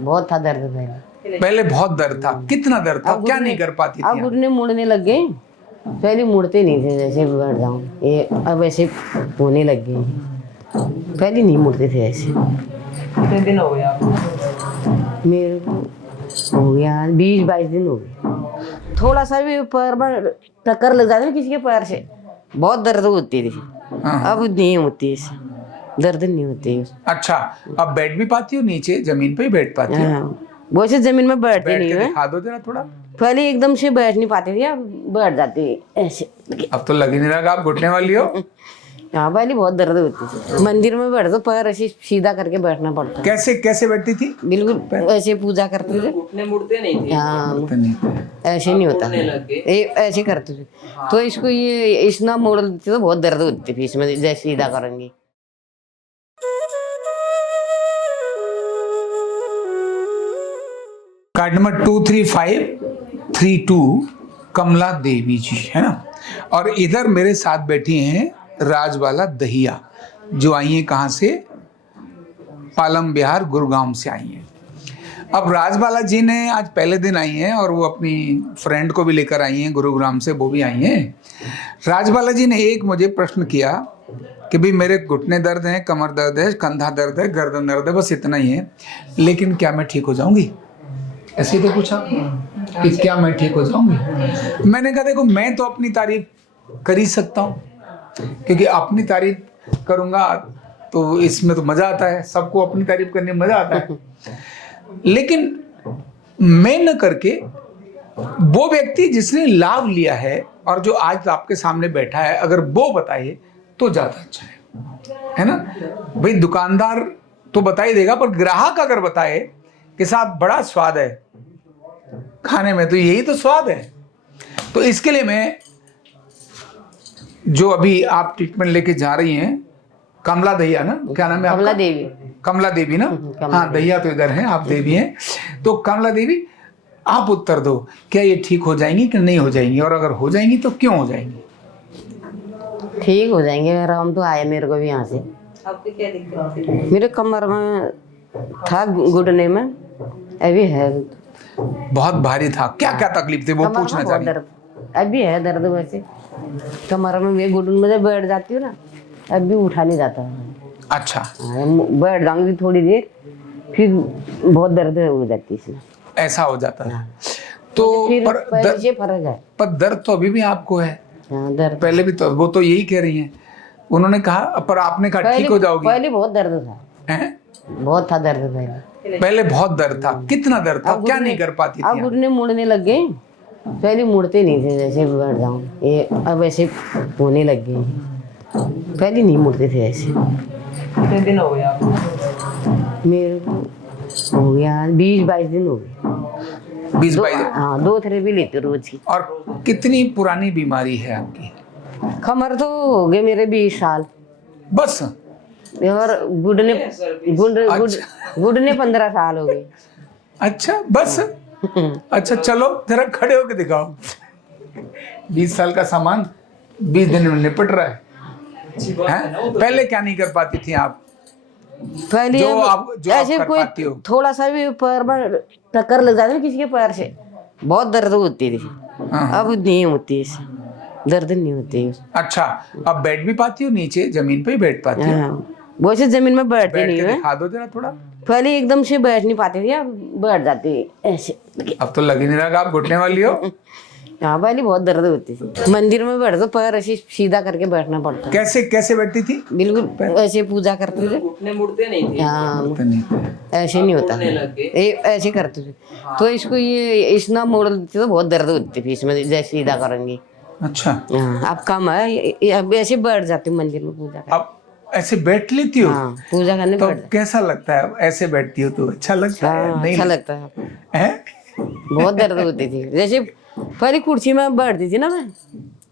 बहुत था दर्द पहले। पहले बहुत दर्द था, कितना दर्द था, क्या नहीं कर पाती थी अब आप? घुटने मुड़ने लग गए, पहले मुड़ते नहीं थे, जैसे बैठ जाऊं ये अब ऐसे होने लग गए, पहले नहीं मुड़ते थे ऐसे। कितने दिन हो गए आपको? मेरे को हो गया 20-22 दिन हो गए। थोड़ा सा भी पैर में टक्कर लग जाती किसी के पैर से बहुत दर्द होती थी, अब नहीं होती ऐसे, दर्द नहीं होती है। अच्छा, अब बैठ भी पाती हो, नीचे जमीन पे ही बैठ पाती हो? हाँ, वो से जमीन में बैठती बैठ नहीं के है, दिखा दो जरा थोड़ा। पहले एकदम से बैठ नहीं पाती थी, अब बैठ जाती है ऐसे। अब तो लग ही नहीं रहा आप घुटने वाली हो। हाँ, पहले बहुत दर्द होती थी, मंदिर में बैठ तो पैर ऐसे सीधा करके बैठना पड़ता, कैसे कैसे बैठती थी? बिल्कुल ऐसे पूजा करते थे। घुटने मुड़ते नहीं थे? हाँ, पता नहीं। ऐसे नहीं होता, मुड़ने लग गए। ऐसे करते थे तो इसको ये इसना मोड़ देते तो बहुत दर्द होती थी इसमें, जैसे सीधा करेंगे। कार्ड नंबर 23532 कमला देवी जी है ना, और इधर मेरे साथ बैठी हैं राजबाला दहिया, जो आई हैं कहाँ से? पालम बिहार गुरुग्राम से आई हैं। अब राजबाला जी ने आज पहले दिन आई हैं और वो अपनी फ्रेंड को भी लेकर आई हैं गुरुग्राम से, वो भी आई हैं। राजबाला जी ने एक मुझे प्रश्न किया कि भाई मेरे घुटने दर्द हैं, कमर दर्द है, कंधा दर्द है, गर्दन दर्द है, बस इतना ही है, लेकिन क्या मैं ठीक हो जाऊंगी? ऐसे ही तो पूछा कि क्या मैं ठीक हो जाऊंगी? मैंने कहा देखो, मैं तो अपनी तारीफ कर ही सकता हूँ, क्योंकि अपनी तारीफ करूंगा तो इसमें तो मजा आता है, सबको अपनी तारीफ करने में मजा आता है। लेकिन मैं न करके वो व्यक्ति जिसने लाभ लिया है और जो आज आपके सामने बैठा है, अगर वो बताए तो ज्यादा अच्छा है ना? भाई दुकानदार तो बता ही देगा, पर ग्राहक अगर बताए कि साहब बड़ा स्वाद है खाने में, तो यही तो स्वाद है। तो इसके लिए मैं, जो अभी आप ट्रीटमेंट लेके जा रही हैं, कमला दहिया ना, क्या नाम है आपका? कमला देवी। कमला देवी ना? हाँ, दहिया तो इधर है, आप देवी हैं। तो कमला देवी, आप उत्तर दो, क्या ये ठीक हो जाएंगी कि नहीं हो जाएंगी, और अगर हो जाएंगी तो क्यों हो जाएंगी? ठीक हो जाएंगे, आराम तो आया मेरे को भी यहाँ से। आपकी क्या दिक्कत थी? मेरे कमर में था, घुटने में अभी है, बहुत भारी था, क्या क्या तकलीफ थी वो कमर पूछना में चाह बहुत रही? दर्द अभी है, दर्द वैसे कमर में, मैं घुटन में जब बैठ जाती हूँ ना, अभी उठा नहीं जाता है। अच्छा, हाँ, बैठ जाऊंगी थोड़ी देर, फिर बहुत दर्द हो जाती है इसमें, ऐसा हो जाता है। तो फिर पर पहले से फर्क है। पर दर्द तो अभी भी आपको है, हाँ, दर्द पहले भी तो, वो तो यही कह रही हैं, उन्होंने कहा, पर आपने कहा ठीक हो जाओगी। पहले बहुत दर्द था, हैं? बहुत था दर्द पहले। पहले बहुत दर्द था, कितना दर्द था, क्या नहीं कर पाती अब थी? घुटने मुड़ने लग गए, पहले मुड़ते नहीं थे, जैसे बैठ जाऊं ये अब ऐसे होने लग गए, पहले नहीं मुड़ते थे ऐसे। कितने दिन हो गए आपको? मेरे को हो गया 20-22 दिन हो गए। 20-22। हाँ, 2 थेरेपी लेते रोज की। और कितनी पुरानी बीमारी है आपकी? कमर तो हो गए मेरे 20 साल, बस? और घुटने 15 साल हो गए। अच्छा, बस? अच्छा, चलो जरा खड़े होके दिखाओ। 20 साल का सामान 20 दिन में निपट रहा है। हैं? पहले क्या नहीं कर पाती थी आप? पहले जो आप ऐसे कर कोई पाती हो। थोड़ा सा भी पैर में टक्कर लग जाती किसी के पैर से बहुत दर्द होती थी, अब नहीं होती ऐसे, दर्द नहीं होती है। अच्छा, अब बैठ भी पाती हो, नीचे जमीन पे ही बैठ पाती हो? हाँ, वो से जमीन में बैठती बैठ नहीं के है, दिखा दो जरा थोड़ा। पहले एकदम से बैठ नहीं पाती थी, अब बैठ जाती है ऐसे। अब तो लग ही नहीं रहा आप घुटने वाली हो। हाँ, पहले बहुत दर्द होती थी, मंदिर में बैठ तो पैर ऐसे सीधा करके बैठना पड़ता, कैसे कैसे बैठती थी? बिल्कुल ऐसे पूजा करते थे। घुटने मुड़ते नहीं थे? हाँ, पता नहीं। ऐसे नहीं होता, मुड़ने लग गए। ये ऐसे करते थे तो इसको ये इसना मोड़ देते तो बहुत दर्द होती थी इसमें, जैसे सीधा करेंगे। अच्छा, हाँ, अब कम है, अब ऐसे बैठ जाती हूँ मंदिर में पूजा करने। अब ऐसे बैठ लेती हो? हाँ, पूजा करने तो बैठ जाती कैसा लगता है? ऐसे बैठती हो तो अच्छा लगता है? हाँ, नहीं अच्छा लगता है। है? बहुत दर्द होती थी, जैसे पहले कुर्सी में बैठती थी ना मैं,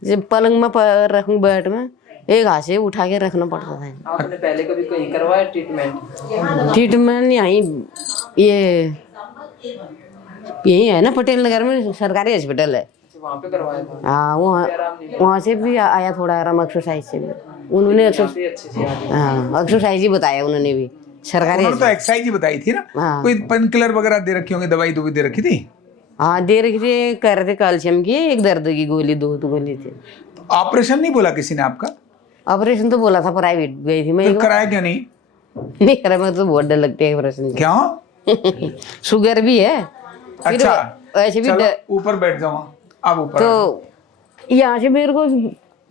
जब पलंग में पैर रखूं बैठ में, एक हाथ से उठा के रखना पड़ता था। आपने पहले कभी कहीं करवाया ट्रीटमेंट? ट्रीटमेंट यहीं ये यही है ना, पटेल नगर में सरकारी हॉस्पिटल है। वहाँ पे करवाया था? हाँ, वहाँ से भी आया थोड़ा आराम, एक्सरसाइज से भी उन्होंने काफी अच्छे से याद है। हाँ, एक्सरसाइज ही बताया उन्होंने भी। सरकारी उन्होंने तो एक्सरसाइज ही बताई थी ना। हाँ। कोई पेन किलर वगैरह दे रखी होंगी, दवाई दे रखी थी। हाँ दे रखी थी, कह रहे थे कैल्शियम की, एक दर्द की गोली, 2 गोली थी। ऑपरेशन नहीं बोला किसी ने आपका? ऑपरेशन तो बोला था, प्राइवेट गई थी मैं। फिर कराया क्यों नहीं? नहीं करा, मैं तो बहुत डर लगती है ऑपरेशन से। क्यों? शुगर भी है। फिर अच्छा, ऐसे भी चलो ऊपर बैठ जाओ आप ऊपर। तो यहाँ से मेरे को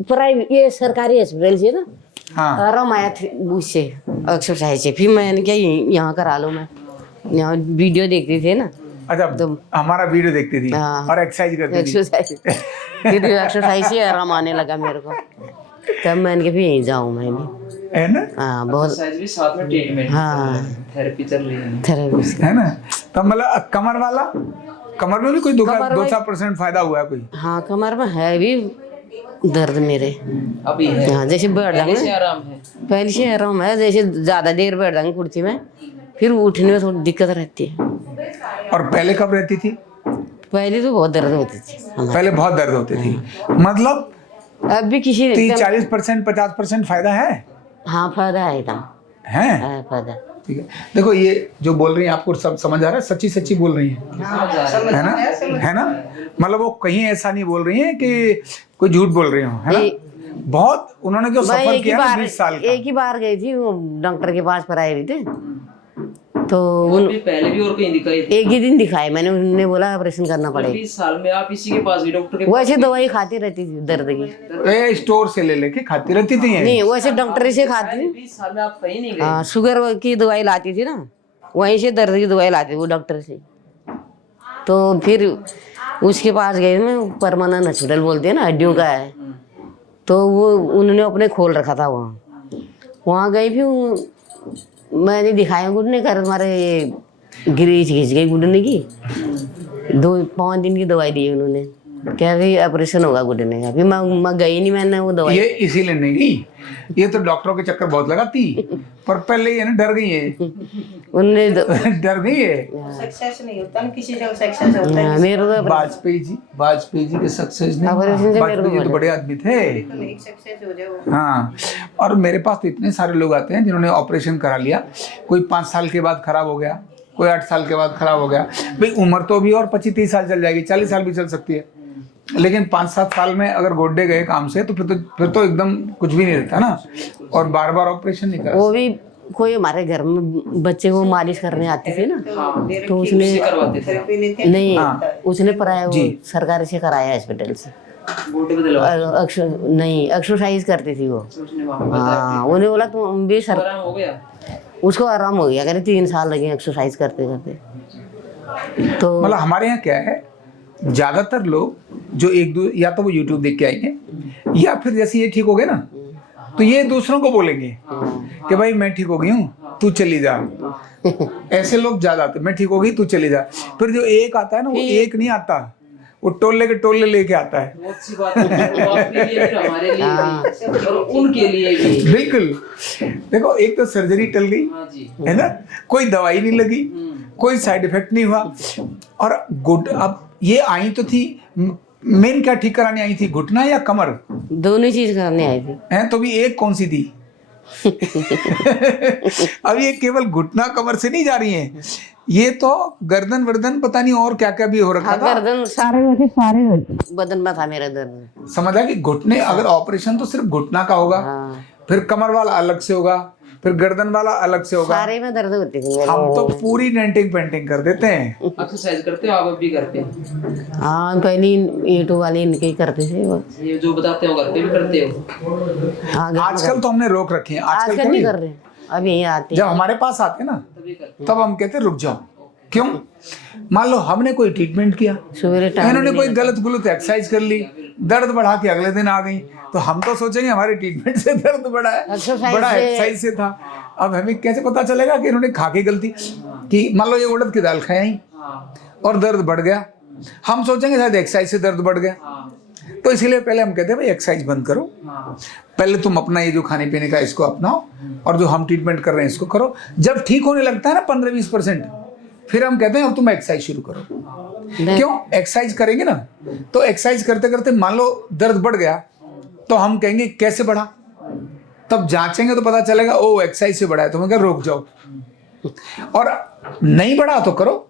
प्राइवेट, ये सरकारी हॉस्पिटल से ना हाँ आराम आया था उससे, एक्सरसाइज से। फिर मैंने क्या यहाँ करा लो, मैं यहाँ वीडियो देखती थी ना। अच्छा, तो हमारा वीडियो देखती थी हाँ। और एक्सरसाइज करती थी। एक्सरसाइज फिर एक्सरसाइज से आराम आने लगा मेरे को, तब मैंने कहा फिर यहीं जाऊँ मैं भी। है ना? हाँ बहुत। एक्सरसाइज भी साथ में ट्रीटमेंट, हाँ थेरेपी चल रही है। थेरेपी। है ना? तो मतलब कमर वाला, कमर में भी कोई कमर में- 2-4% फायदा हुआ है कोई? हाँ कमर में है भी दर्द मेरे। अभी है, हाँ जैसे बैठ पहले से जाऊंगे, आराम है। पहले से आराम है, जैसे ज्यादा देर बैठ जाऊंगे कुर्सी में, फिर उठने में थोड़ी दिक्कत रहती है। और पहले कब रहती थी? पहले तो बहुत दर्द होती थी हमारे। पहले बहुत दर्द होती थी, मतलब अब भी किसी 30-40%, 50% फायदा है। हाँ फायदा है एकदम, हैं? फायदा। ठीक है, देखो ये जो बोल रही हैं आपको सब समझ आ रहा है, सच्ची सच्ची बोल रही हैं, है ना? है ना? मतलब वो कहीं ऐसा नहीं बोल रही हैं कि कोई झूठ बोल रही हो, है ना? बहुत उन्होंने जो मैं सफर एक ही किया ना बार 20 साल का। एक ही बार गई थी वो डॉक्टर के पास पर आए थे, तो अभी पहले भी और कहीं दिखाई थी। एक ही दिन दिखाए मैंने, उन्होंने बोला ऑपरेशन करना पड़ेगा। 20 साल में आप इसी के पास भी डॉक्टर के वैसे दवाई खाती रहती थी दर्द की, ए, स्टोर से ले लेके खाती रहती थी ये। नहीं वैसे डॉक्टर से खाती थी। 20 साल में आप कहीं नहीं गए। हाँ शुगर की दवाई लाती थी ना, वहीं से दर्द की दवाई लाती थी वो डॉक्टर से। तो फिर उसके पास गए, मैं परमानेंट हॉस्पिटल बोलते हैं ना, हड्डियों का है, तो वो उन्होंने अपने खोल रखा था वहाँ गई। फिर मैंने दिखाया घुटने कर, हमारे गिरीज खींच गई घुटने की, 2-5 दिन की दवाई दी उन्होंने, क्या भी ऑपरेशन होगा घुटने का। फिर मैं गई नहीं, मैंने वो दवाई। ये इसीलिए नहीं गई, ये तो डॉक्टरों के चक्कर बहुत लगाती, पर पहले ये ना डर गई है। उन्होंने डर गई है। सक्सेस नहीं होता ना, किसी जगह सक्सेस होता है, मेरे को वाजपेयी जी के सक्सेस नहीं, ऑपरेशन से मेरे को वाजपेयी जी तो बड़े आदमी थे। नहीं सक्सेस हो जाए वो। हाँ, और मेरे पास तो इतने सारे लोग आते हैं जिन्होंने ऑपरेशन करा लिया, कोई 5 साल के बाद खराब हो गया, कोई 8 साल के बाद खराब हो गया। भाई उम्र तो भी और 25-30 साल चल जाएगी, 40 साल भी चल सकती है, लेकिन 5-7 साल में अगर गोड्डे गए काम से तो फिर तो एकदम कुछ भी नहीं रहता ना। और बार बार ऑपरेशन नहीं करा। वो भी कोई हमारे घर में बच्चे को मालिश करने आती थी ना, तो उसने करवाते थे थेरेपी लेते हैं। नहीं हाँ। उसने कराया, वो सरकारी से कराया हॉस्पिटल से। बूटे पे दिलवा नहीं एक्सरसाइज करती थी वो। उसने वहां पर हाँ उन्हें बोला तुम भी सर, आराम हो गया। उसको आराम हो गया, कहते 3 साल लगे एक्सरसाइज करते करते। तो मतलब हमारे यहाँ क्या है, ज्यादातर लोग जो एक दो या तो वो यूट्यूब देख के आएंगे, या फिर जैसे ये ठीक हो गए ना तो ये दूसरों को बोलेंगे कि भाई मैं ठीक हो गई हूँ तू चली जा। ऐसे लोग ज्यादा आते, मैं ठीक हो गई तू चली जा। फिर जो एक आता है ना, वो एक नहीं आता, वो टोले के टोले लेके आता है। बहुत सी बात है, वो आपके लिए भी, हमारे लिए भी, और उनके लिए भी। बिल्कुल, देखो एक तो सर्जरी टल गई, हाँ जी। है ना, कोई दवाई नहीं लगी, कोई साइड इफेक्ट नहीं हुआ, और गुड अब ये आई तो थी, मेन क्या ठीक कराने आई थी, घुटना या कमर? दोनों चीज करने आई थी। हैं तो भी एक कौन सी थी? अब ये केवल घुटना कमर से नहीं जा रही हैं, ये तो गर्दन वर्दन पता नहीं और क्या क्या भी हो रखा था। गर्दन सारे बदन में था मेरा दर्द। समझा कि घुटने, अगर ऑपरेशन तो सिर्फ घुटना का होगा, हाँ फिर कमर वाला अलग से होगा, फिर गर्दन वाला अलग से होगा। सारे में दर्द होती थी मेरे। हम तो पूरी डेंटिंग पेंटिंग कर देते हैं। एक्सरसाइज करते हो आप? अब भी करते हैं? हाँ पहले ईंटों वाले इनके ही करते थे वो। ये जो बताते हो घर पे भी करते हो? हाँ घर में आजकल तो हमने रोक रखी है, आजकल आजकल नहीं कभी कर रहे, अब यही आते जब हमारे पास आते ना तभी करते तब हम कहते रुक जाओ। क्यों? मान लो हमने कोई ट्रीटमेंट किया, सवेरे टाइम इन्होंने कोई गलत गुलत एक्सरसाइज कर ली, दर्द बढ़ा के अगले दिन आ गई, तो हम तो सोचेंगे हमारे ट्रीटमेंट से दर्द बढ़ा है, एक्सरसाइज बड़ा से- एक्सरसाइज से था। अब हमें कैसे पता चलेगा कि इन्होंने खा के गलती कि, मान लो ये उड़द की दाल खाई हाँ और दर्द बढ़ गया, हम सोचेंगे शायद एक्सरसाइज से दर्द बढ़ गया। हाँ तो इसीलिए पहले हम कहते हैं भाई एक्सरसाइज बंद करो, हाँ। पहले तुम अपना ये जो खाने पीने का इसको अपनाओ, और जो हम ट्रीटमेंट कर रहे हैं इसको करो। जब ठीक होने लगता है ना 15-20%, फिर हम कहते हैं अब तुम एक्सरसाइज शुरू करो। क्यों? एक्सरसाइज करेंगे ना, तो एक्सरसाइज करते करते मान लो दर्द बढ़ गया, तो हम कहेंगे कैसे बढ़ा, तब जांचेंगे तो पता चलेगा ओ एक्सरसाइज से बढ़ा है, तो मैं क्या रोक जाओ, और नहीं बढ़ा तो करो,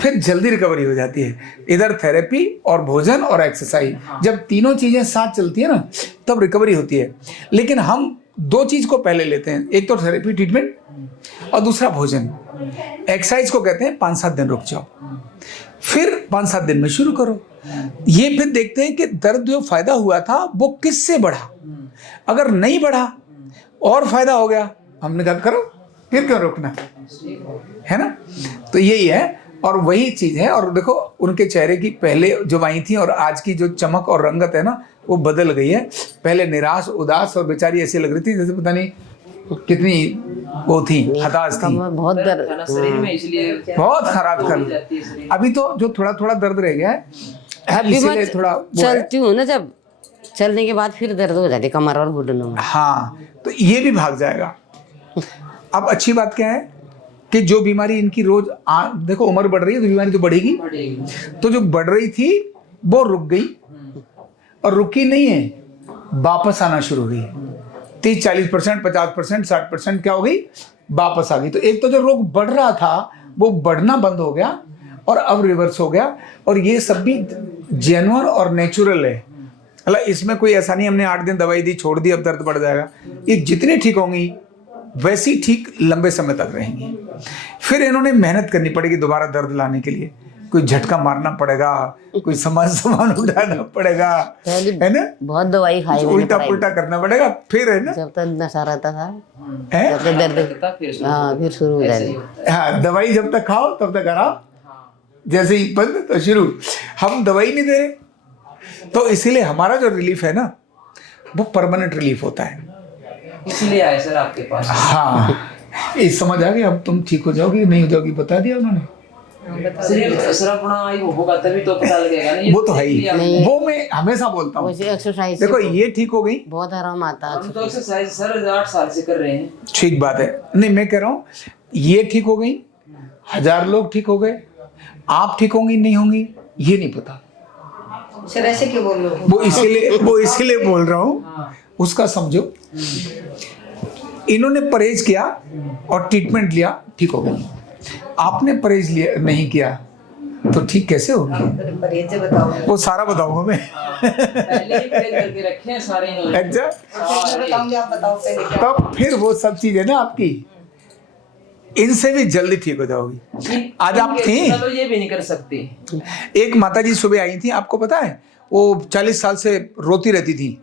फिर जल्दी रिकवरी हो जाती है। इधर थेरेपी और भोजन और एक्सरसाइज, जब तीनों चीजें साथ चलती है ना तब रिकवरी होती है। लेकिन हम दो चीज को पहले लेते हैं, एक तो थेरेपी ट्रीटमेंट और दूसरा भोजन। एक्सरसाइज को कहते हैं 5-7 दिन रुक जाओ, फिर 5-7 दिन में शुरू करो। ये फिर देखते हैं कि दर्द जो फायदा हुआ था वो किससे बढ़ा। अगर नहीं बढ़ा और फायदा हो गया, हमने कहा करो, फिर क्यों रोकना, है ना। तो यही है और वही चीज है। और देखो उनके चेहरे की पहले जो आई थी और आज की जो चमक और रंगत है ना वो बदल गई है। पहले निराश उदास और बेचारी ऐसी लग रही थी जैसे पता नहीं कितनी वो थी, हताश थी, बहुत दर्द शरीर में, इसलिए बहुत खराब कर। अभी तो जो थोड़ा थोड़ा दर्द रह गया है, अभी इसीलिए मैं थोड़ा वो है। चलती हूँ ना, जब चलने के बाद फिर दर्द हो जाती है कमर और घुटनों में। हाँ, तो ये भी भाग जाएगा। अब अच्छी बात क्या है कि जो बीमारी इनकी रोज देखो उम्र बढ़ रही है तो बीमारी तो बढ़ेगी, तो जो बढ़ रही थी वो रुक गई और रुकी नहीं है, वापस आना शुरू हो गई। 30-40%, 50%, 60% क्या हो गई, वापस आ गई। तो एक तो जो रोग बढ़ रहा था वो बढ़ना बंद हो गया और अब रिवर्स हो गया। और ये सब भी जेन्युइन और नेचुरल है, मतलब इसमें कोई ऐसा नहीं हमने 8 दिन दवाई दी छोड़ दी अब दर्द बढ़ जाएगा। ये जितनी ठीक होंगी वैसी ठीक लंबे समय तक रहेंगी। फिर इन्होंने मेहनत करनी पड़ेगी दोबारा दर्द लाने के लिए, कोई झटका मारना पड़ेगा, कोई सामान उठाना पड़ेगा, है ना, बहुत दवाई खाई मैंने, उल्टा पुल्टा करना पड़ेगा, फिर है ना, जब तक नशा रहता था है? तब तक दर्द, हाँ फिर शुरू हो जाएगा। हाँ, दवाई जब तक खाओ तब तक आराम, जैसे ही बंद तो शुरू। हम दवाई नहीं दे रहे, तो इसीलिए हमारा जो रिलीफ है ना वो परमानेंट रिलीफ होता है। इसलिए आए सर आपके पास। हाँ, ये समझ आ गया। अब तुम ठीक हो जाओगी नहीं हो जाओगी बता दिया उन्होंने। सर अपना होगा तभी तो पता लगेगा ना, वो तो है ही, वो मैं हमेशा बोलता हूँ। वैसे एक्सरसाइज देखो ये ठीक हो गई, बहुत आराम आता है। हम तो एक्सरसाइज सर 8 साल से कर रहे हैं। ठीक बात है। नहीं मैं कह रहा हूँ ये ठीक हो गई, 1000 लोग ठीक हो गए, आप ठीक होंगी नहीं होंगी ये नहीं पता। सर ऐसे क्यों बोल रहे हो? वो इसीलिए बोल रहा हूँ, उसका समझो। इन्होंने परहेज किया और ट्रीटमेंट लिया, ठीक हो गई। आपने परहेज लिया नहीं किया तो ठीक कैसे होगी? परहेज बताओ। वो सारा बताऊंगा मैं। पहले ही परहेज करके रखे हैं सारे इन्होंने। अच्छा, मैं बताऊंगी, आप बताओ पहले क्या। तब फिर वो सब चीजें ना आपकी इनसे भी जल्दी ठीक हो जाओगी। आज आप थी, तो ये भी नहीं कर सकते। एक माताजी सुबह आई थी, आपको पता है वो 40 साल से रोती रहती थी,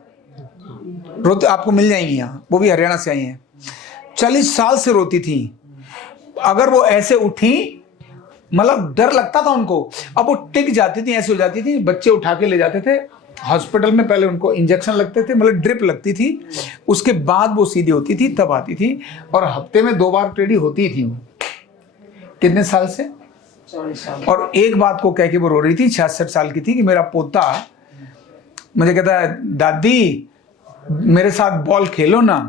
रोते आपको मिल जाएंगी यहाँ, वो भी हरियाणा से आई हैं। 40 साल से रोती थी, अगर वो ऐसे उठी मतलब डर लगता था उनको। अब वो टिक जाती थी, ऐसे हो जाती थी, बच्चे उठा के ले जाते थे हॉस्पिटल में, पहले उनको इंजेक्शन लगते थे, मतलब ड्रिप लगती थी, उसके बाद वो सीधी होती थी, तब आती थी। और हफ्ते में 2 बार टेढ़ी होती थी वो, कितने साल से। 40 साल। और एक बात को कह के वो रो रही थी, 66 साल की थी, कि मेरा पोता मुझे कहता है दादी मेरे साथ बॉल खेलो ना।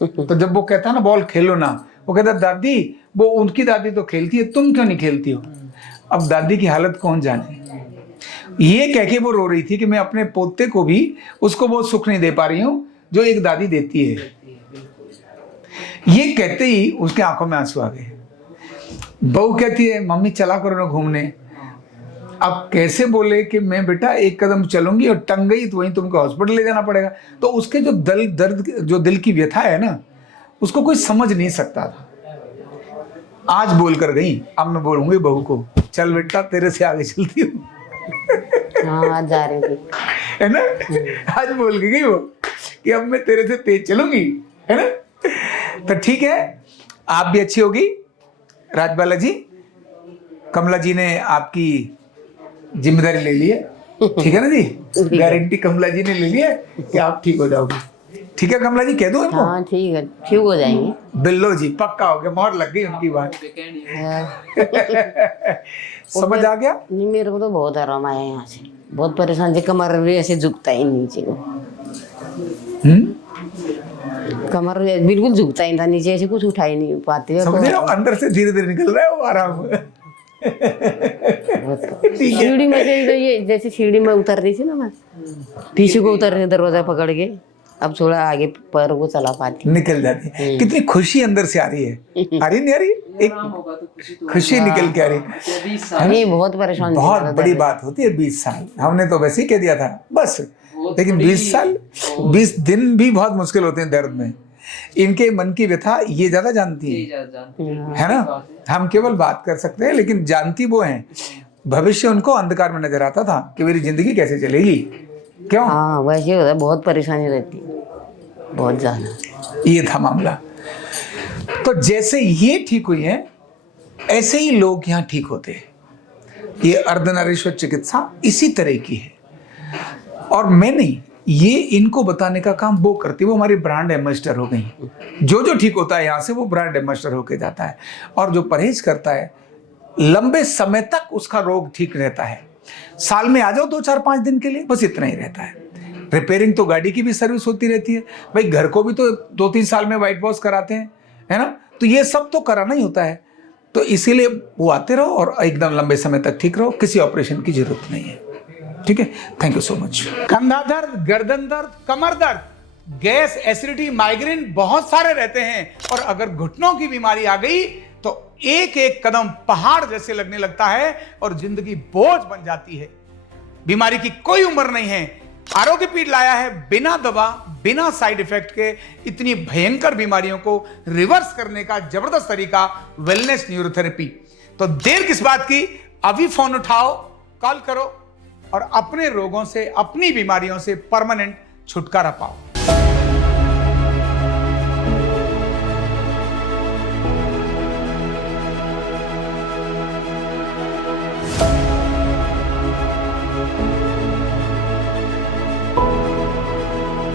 तो जब वो कहता है ना बॉल खेलो ना, वो कहता दादी वो उनकी दादी तो खेलती है, तुम क्यों नहीं खेलती हो। अब दादी की हालत कौन जाने। ये कह के वो रो रही थी कि मैं अपने पोते को भी उसको वो सुख नहीं दे पा रही हूँ जो एक दादी देती है। ये कहते ही उसके आंखों में आंसू आ गए। बहू कहती है मम्मी चला करो ना घूमने। अब कैसे बोले कि मैं बेटा एक कदम चलूंगी और टंग गई तो वहीं तुमको हॉस्पिटल ले जाना पड़ेगा। तो उसके जो दर्द जो दिल की व्यथा है ना उसको कोई समझ नहीं सकता था। आज बोल कर गई, अब मैं बोलूंगी बहू को चल बेटा तेरे से आगे चलती हूँ। हाँ आज जा रही थी, है ना, आज बोल के गई वो कि अब मैं तेरे से तेज चलूंगी, है ना। तो ठीक है, आप भी अच्छी होगी। राजबाला जी, कमला जी ने आपकी जिम्मेदारी ले ली है, ठीक है ना जी, गारंटी कमला जी ने ले ली है कि आप ठीक हो जाओगे। ठीक है कमला जी, कह दो इनको। हाँ ठीक है, ठीक हो जाएंगे। बिल्लो जी पक्का हो गया, मोहर लग गई उनकी बात। समझ आ गया। नहीं मेरे को तो बहुत आराम आया यहाँ से, बहुत परेशान थी, कमर भी ऐसे झुकता ही नीचे को, कमर बिल्कुल झुकता ही था नीचे, ऐसे कुछ उठा ही नहीं पाती है। समझ रहे हो, अंदर से धीरे धीरे निकल रहा है वो आराम। सीढ़ी में से ये जैसे सीढ़ी में उतर रही थी ना, मैं पीछे को उतर रही दरवाजा पकड़ के, अब थोड़ा आगे पैर को चला पाती। निकल जाती है। कितनी खुशी अंदर से आ रही है, आ रही नहीं आ रही? एक आराम होगा तो खुशी तो खुशी निकल के आ रही है। 20 साल नहीं बहुत परेशान थी बहुत ज्यादा। बड़ी बात होती है 20 साल। हमने तो वैसे ही कह दिया था बस, बहुत लेकिन बड़ी- 20 साल 20 दिन भी बहुत मुश्किल होते हैं दर्द में। इनके मन की व्यथा ये ज्यादा जानती यही है, जा- जानते हैं। है ना? हम केवल बात कर सकते हैं, लेकिन जानती वो हैं। भविष्य उनको अंधकार में नजर आता था कि मेरी जिंदगी कैसे चलेगी। क्यों? हाँ वैसे होता है, बहुत परेशानी रहती है, बहुत ज्यादा। ये था मामला। तो जैसे ये ठीक हुई है, ऐसे ही लोग यहाँ ठीक होते हैं। ये अर्धनारीश्वर चिकित्सा इसी तरह की है। और मैं नहीं, ये इनको बताने का काम वो करती है। वो हमारी ब्रांड एम्बेसडर हो गई। जो ठीक होता है यहाँ से वो ब्रांड एम्बेसडर होके जाता है। और जो परहेज करता है लंबे समय तक उसका रोग ठीक रहता है। साल में आ जाओ 2-4-5 दिन के लिए, बस इतना ही रहता है। रिपेयरिंग तो गाड़ी की भी सर्विस होती रहती है भाई, घर को भी तो 2-3 साल में वाइट वॉश कराते हैं, है ना? तो ये सब तो कराना ही होता है। तो इसीलिए वो आते रहो और एकदम लंबे समय तक ठीक रहो, किसी ऑपरेशन की जरूरत नहीं है। ठीक है, थैंक यू सो मच। कंधा दर्द, गर्दन दर्द, कमर दर्द, गैस, एसिडिटी, माइग्रेन बहुत सारे रहते हैं। और अगर घुटनों की बीमारी आ गई तो एक एक कदम पहाड़ जैसे लगने लगता है और जिंदगी बोझ बन जाती है। बीमारी की कोई उम्र नहीं है। आरोग्य पीठ लाया है बिना दवा, बिना साइड इफेक्ट के इतनी भयंकर बीमारियों को रिवर्स करने का जबरदस्त तरीका, वेलनेस न्यूरोथेरेपी। तो देर किस बात की, अभी फोन उठाओ, कॉल करो और अपने रोगों से, अपनी बीमारियों से परमानेंट छुटकारा पाओ।